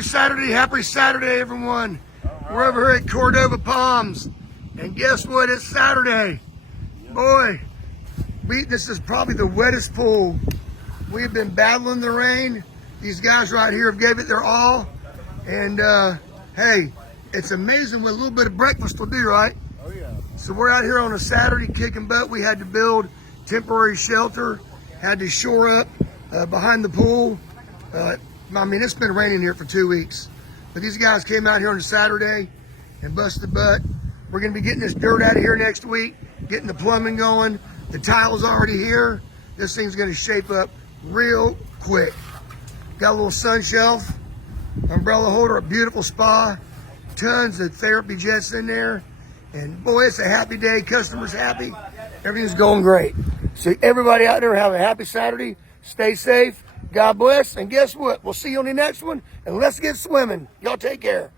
Happy Saturday, everyone. We're over here at Cordova Palms. And guess what? It's Saturday. Boy, this is probably the wettest pool. We've been battling the rain. These guys right here have gave it their all. And hey, it's amazing what a little bit of breakfast will do, right? Oh yeah. So we're out here on a Saturday kicking butt. We had to build temporary shelter, had to shore up behind the pool. I mean, it's been raining here for 2 weeks. But these guys came out here on a Saturday and busted butt. We're gonna be getting this dirt out of here next week, getting the plumbing going. The tile's already here. This thing's gonna shape up real quick. Got a little sun shelf, umbrella holder, a beautiful spa, tons of therapy jets in there. And boy, it's a happy day. Customers happy. Everything's going great. So everybody out there have a happy Saturday. Stay safe. God bless. And guess what? We'll see you on the next one. And let's get swimming. Y'all take care.